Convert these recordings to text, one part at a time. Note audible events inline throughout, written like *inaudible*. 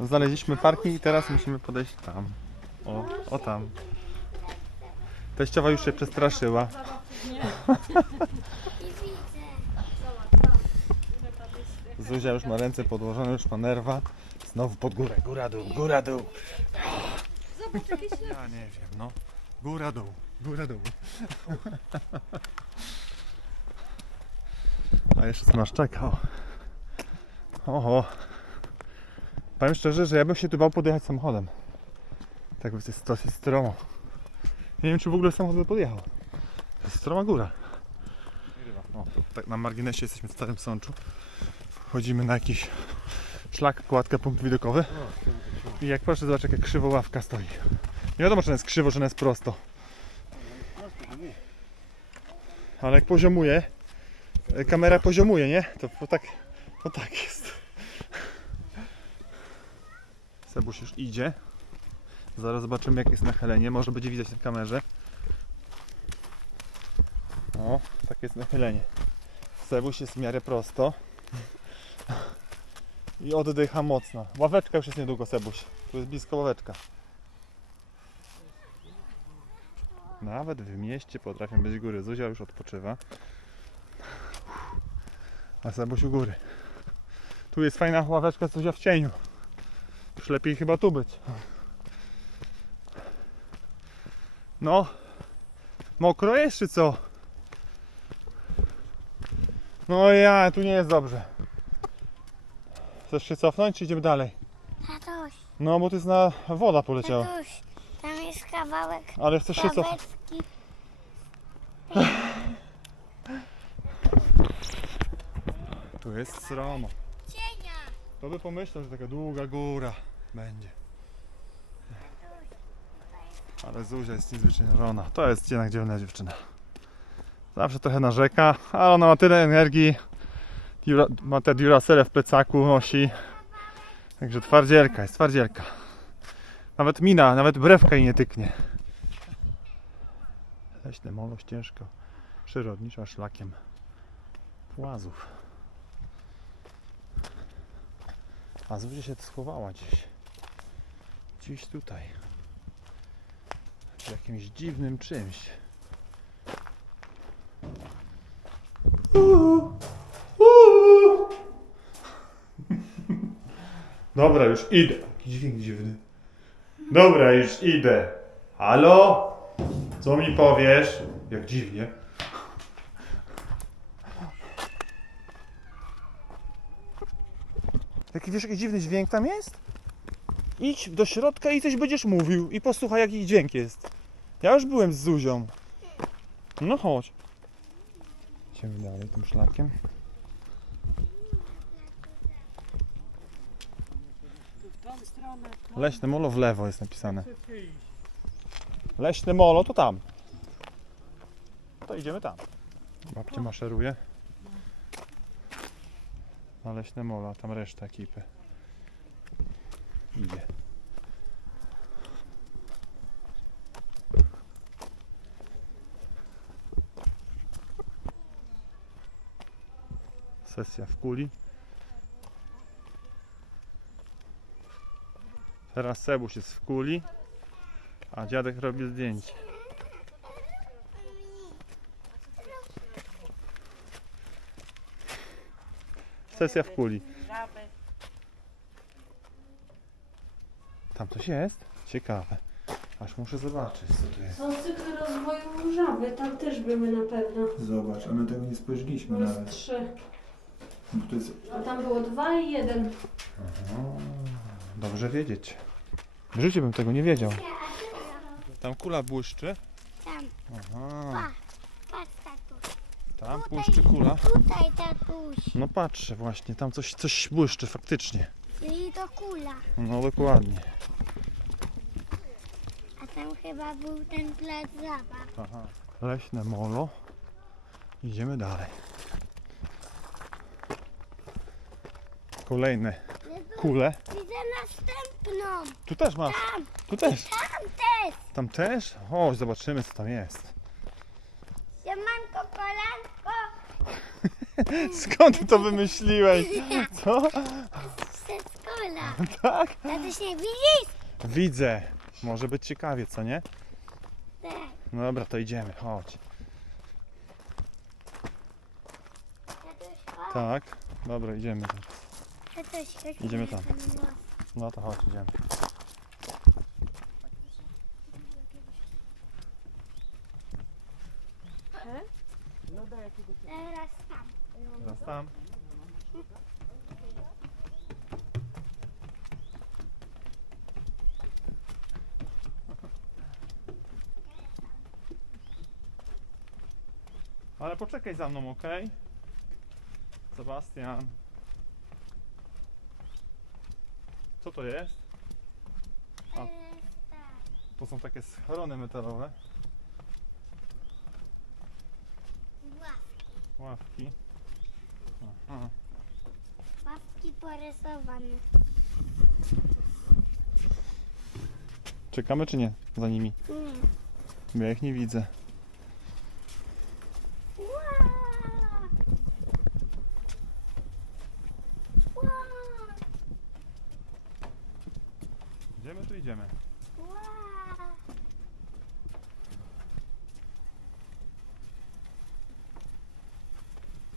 Znaleźliśmy parking i teraz musimy podejść tam. O, o tam. Teściowa już się przestraszyła. Zuzia już ma ręce podłożone, już ma nerwa. Znowu pod górę, góra dół, góra dół. Ja nie wiem, no. Góra dół, góra dół. A jeszcze co nas czekał. Oho. Powiem szczerze, że ja bym się tu bał podjechać samochodem. Tak by to jest dosyć stromo. Nie wiem, czy w ogóle samochód by podjechał. To jest stroma góra. O, tak na marginesie jesteśmy w Starym Sączu. Wchodzimy na jakiś szlak, kładka, punkt widokowy. I jak proszę zobaczyć, jaka krzywo ławka stoi. Nie wiadomo, czy ona jest krzywo, czy ona jest prosto. Ale jak poziomuje, e, kamera poziomuje, nie? To, to tak, to tak jest. Sebuś już idzie. Zaraz zobaczymy jak jest nachylenie. Może będzie widać na kamerze. O, takie jest nachylenie. Sebuś jest w miarę prosto. I oddycha mocno. Ławeczka już jest niedługo, Sebuś. Tu jest blisko ławeczka. Nawet w mieście potrafią być góry. Zuzia już odpoczywa. A Sebuś u góry. Tu jest fajna ławeczka, Zuzia w cieniu. Już lepiej chyba tu być. No. Mokro jest czy co? No ja, tu nie jest dobrze. Chcesz się cofnąć czy idziemy dalej? Tatuś, No bo to jest na woda poleciała. tatuś, tam jest kawałek Ale chcesz się cofnąć. Tu jest stromo. Cienia. To by pomyślał, że taka długa góra będzie. Ale Zuzia jest niezwyczajna żona. To jest jednak dzielna dziewczyna. Zawsze trochę narzeka, ale ona ma tyle energii. Dura, ma te Duracelle w plecaku nosi. Także twardzielka jest, twardzielka. Nawet mina, nawet brewka jej nie tyknie. Leśne molo ścieżka przyrodnicza szlakiem płazów. A Zuzia się schowała gdzieś. Gdzieś tutaj. W jakimś dziwnym czymś. *laughs* Dobra, już idę. Jaki dźwięk dziwny. Dobra, już idę. Halo? Co mi powiesz? Jak dziwnie. Jaki wiesz, jaki dziwny dźwięk tam jest? Idź do środka i coś będziesz mówił i posłuchaj jaki dźwięk jest. Ja już byłem z Zuzią. No chodź. Idziemy dalej tym szlakiem. Leśne molo w lewo jest napisane. Leśne molo to tam. To idziemy tam. Babcia maszeruje. Na leśne molo, a tam reszta ekipy. Idzie. Sesja w kuli. Teraz Sebuś jest w kuli, a dziadek robi zdjęcie. Sesja w kuli. Tam coś jest? Ciekawe. Aż muszę zobaczyć co tu jest. Są cykly rozwoju żaby, tam też były na pewno. Zobacz, a my tego nie spojrzeliśmy Jest trzy. To jest... A tam było dwa i jeden. Dobrze wiedzieć. W życiu bym tego nie wiedział. Tam kula błyszczy. Tam, Aha. patrz tatuś. Tam błyszczy kula. Tutaj tatuś. No patrzę właśnie, tam coś, coś błyszczy faktycznie. To kula. No dokładnie. A tam chyba był ten plac zabaw. Aha. Leśne molo. Idziemy dalej. Kolejne kule. Widzę następną. Tu też masz. Tam, Tu też. tam też. Tam też? O, zobaczymy co tam jest. Siemanko, kolanko. *laughs* Skąd ty to wymyśliłeś? *laughs* Co? Tunela. *laughs* Tak? Tatuś nie widzisz? Widzę. Może być ciekawie, co nie? Tak. No dobra, to idziemy, chodź. Tatuś, chodź. Tak. Dobra, idziemy. Tatuś, chodź Idziemy tam. No to chodź, idziemy. Teraz tam. Teraz tam. Ale poczekaj za mną, ok? Sebastian. Co to jest? A. To są takie schrony metalowe. Ławki. Ławki. Aha. Ławki porysowane. Czekamy czy nie? Za nimi. Nie. Ja ich nie widzę. Idziemy.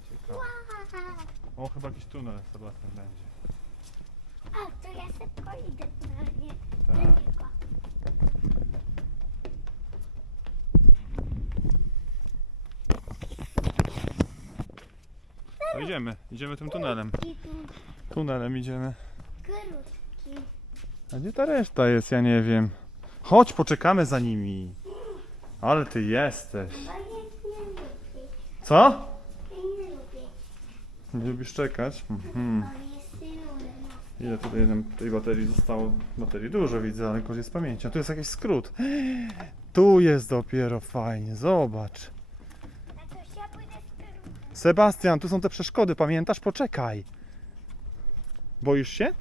Ciekawe. O, chyba jakiś tunel Sebastian będzie. A, to ja szybko idę na nie. Tak. na niego. No idziemy, idziemy tym tunelem. I tu Tunelem idziemy. krótki. A gdzie ta reszta jest? Ja nie wiem. Chodź, poczekamy za nimi. Ale ty jesteś. Co? Nie lubisz czekać? Mhm. Jest nudno. Ile tutaj tej baterii zostało? Baterii dużo widzę, ale koniec pamięci. A tu jest jakiś skrót. Tu jest dopiero fajnie, zobacz. Sebastian, tu są te przeszkody, pamiętasz? Poczekaj. Boisz się?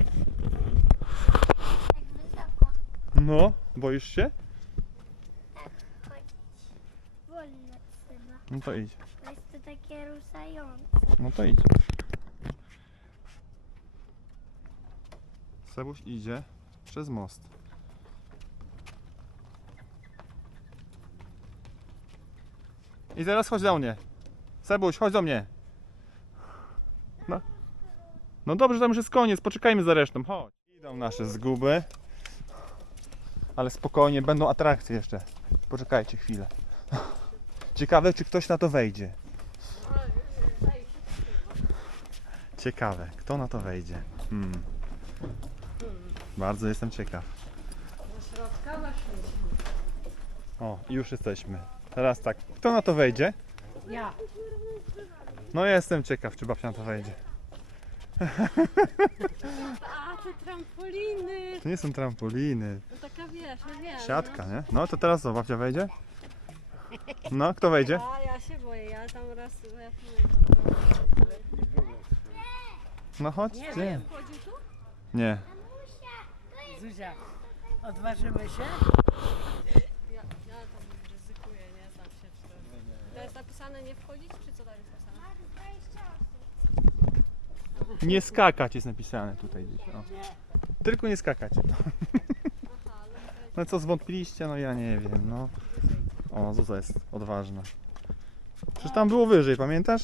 No, boisz się? No to idź. Jest to takie. No to idź. Sebuś idzie przez most. I zaraz chodź do mnie. Sebuś, chodź do mnie. No, no dobrze, tam już jest koniec, poczekajmy za resztą, chodź. Idą nasze zguby. Ale spokojnie, będą atrakcje jeszcze. Poczekajcie chwilę. Ciekawe, czy ktoś na to wejdzie. Ciekawe, kto na to wejdzie. Hmm. Bardzo jestem ciekaw. Do środka weszliśmy. O, już jesteśmy. Teraz tak, kto na to wejdzie? Ja. No jestem ciekaw, czy babcia na to wejdzie. *laughs* Te trampoliny. To nie są trampoliny, To taka wiesz, ja wiem. siatka, nie? No to teraz co, babcia wejdzie? No, kto wejdzie? A, ja się boję, ja tam raz, ja pamiętam. No chodź, Nie ty. wiem, wchodził tu? Nie. Zuzia, odważymy się? Ja, ja tam ryzykuję, nie znam się czy to... To jest napisane nie wchodzić, czy co tam jest napisane? Nie skakać jest napisane tutaj gdzieś. O. Tylko nie skakać. No co, zwątpiliście? No ja nie wiem, no. O, Zuza jest odważna. Przecież tam było wyżej, pamiętasz?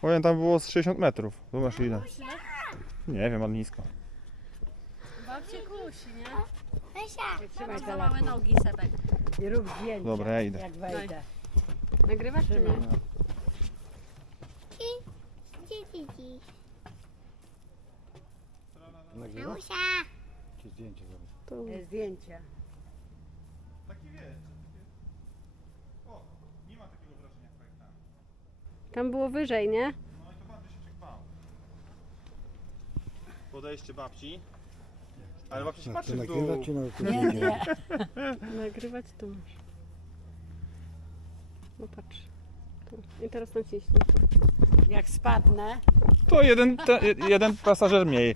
Powiem, tam było z 60 metrów. Zobacz ile. Nie wiem, ale nisko. babcie kusi, nie? Trzymaj Za małe nogi sebek. i rób zdjęcia. Dobra, ja idę. Jak wejdę. Nagrywasz czy nie? Trzymaj. Ci, ci. Mamusia. Tu. E, Zdjęcia. Taki wiesz. O, nie ma takiego wrażenia jak tam. Tam było wyżej, nie? No i to bardzo się przekwało. Podejście babci. Ale babcia się patrzy w dół. Nagrywać czy na Nie, nie. *laughs* Nagrywać tu masz. No patrz. Tu. I teraz naciśnij. Jak spadnę, To jeden, te, jeden pasażer mniej.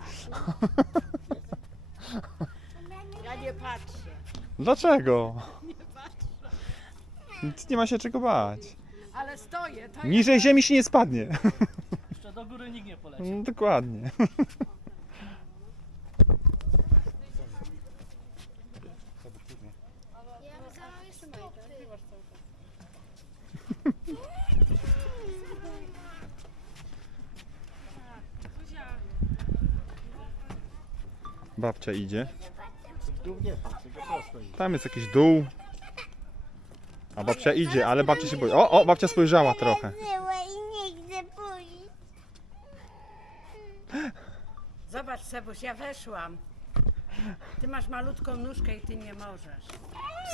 ja nie patrzę. Dlaczego? Nic nie ma się czego bać. Ale stoję, to Niżej ziemi się nie spadnie. Jeszcze do góry nikt nie poleci. No, dokładnie. Babcia idzie. Tam jest jakiś dół. A babcia idzie, ale babcia się boi. O, o, babcia spojrzała trochę. Zobacz, Sebuś, ja weszłam. Ty masz malutką nóżkę i ty nie możesz.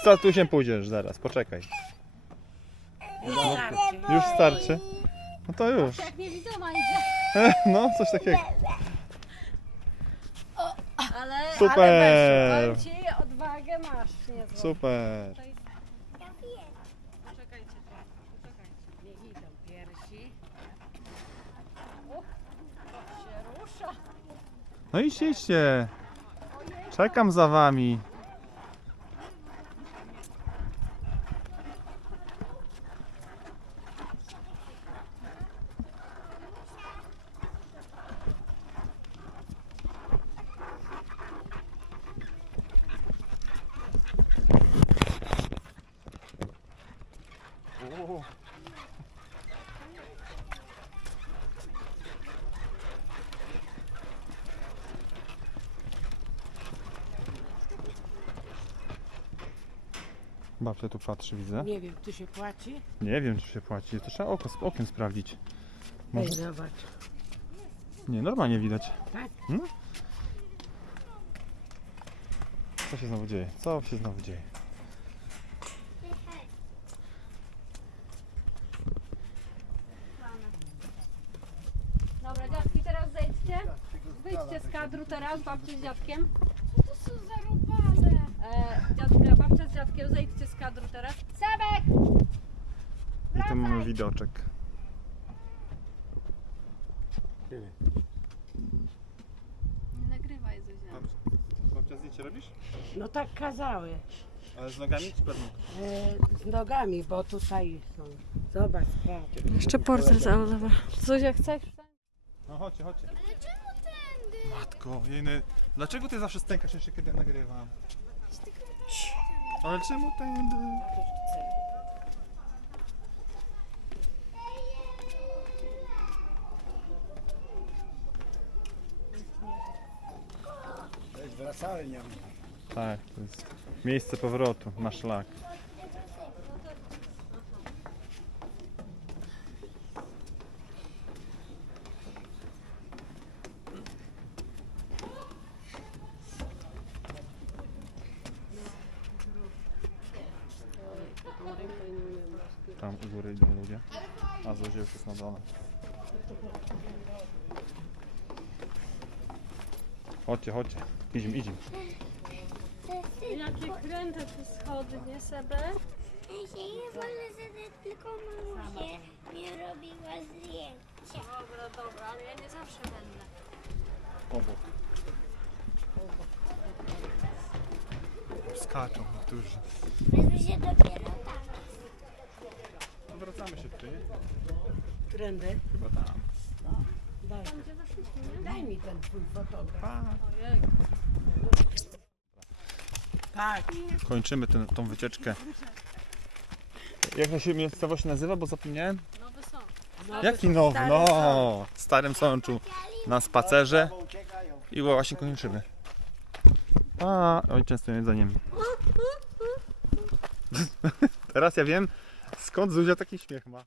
Co tu się pójdziesz zaraz, poczekaj. Już starczy. Już starczy? No to już. Jak niewidoma idzie. *laughs* No, coś takiego. Ale, Super. odwagę masz niezłą. Super. Poczekajcie, poczekajcie. Niech idą piersi. się rusza. No idźcie, idźcie. Czekam za wami. Babcia tu patrzy, widzę. Nie wiem, tu się płaci? Nie wiem, czy się płaci. To trzeba oko, okiem sprawdzić. Może... zobacz. Nie, normalnie widać. Tak? No. Co się znowu dzieje? Co się znowu dzieje? Dobra, dziadki, teraz zejdźcie. Wyjdźcie z kadru teraz, babcia z dziadkiem. E, dziadka, babcia z dziadkiem, zejdźcie z kadru teraz. Sebek! I tu mamy widoczek. Nie nagrywaj, Zuzia. Babcia zdjęcie robisz? No tak kazały. Ale z nogami czy bez nóg? E, z nogami, bo tutaj są. Zobacz, sprawdź. Jeszcze portret, ale dobra. Zuzia, chcesz? No chodźcie, chodźcie. Ale czemu tędy? Matko, jeny, dlaczego ty zawsze stękasz jeszcze kiedy ja nagrywam? Ale czemu tędy? To jest wracalnia. Tak, to jest miejsce powrotu na szlak. Tam u góry idą ludzie, a Zuzia już jest na dole. Chodźcie, chodźcie. Idziemy, idziemy. Jakie kręte te schody, nie Sebek? Ja się nie wolę zadać, tylko mamusia mi robiła zdjęcia. Dobra, dobra, ale ja nie zawsze będę. Obok. Skaczą niektórzy. Będę się dopiero. Wracamy się tutaj, nie? Trendy. Chyba tam. Daj, weszliśmy, nie? daj mi ten twój. Pa. Tak. Kończymy tę tą wycieczkę. Jak to się miejscowość nazywa, bo zapomniałem? Nowy sąd. Jaki nowy? No, w Starym Sączu. Na spacerze i właśnie kończymy. A, oj, często jedzeniem. *laughs* Teraz ja wiem, skąd Zuzia taki śmiech ma.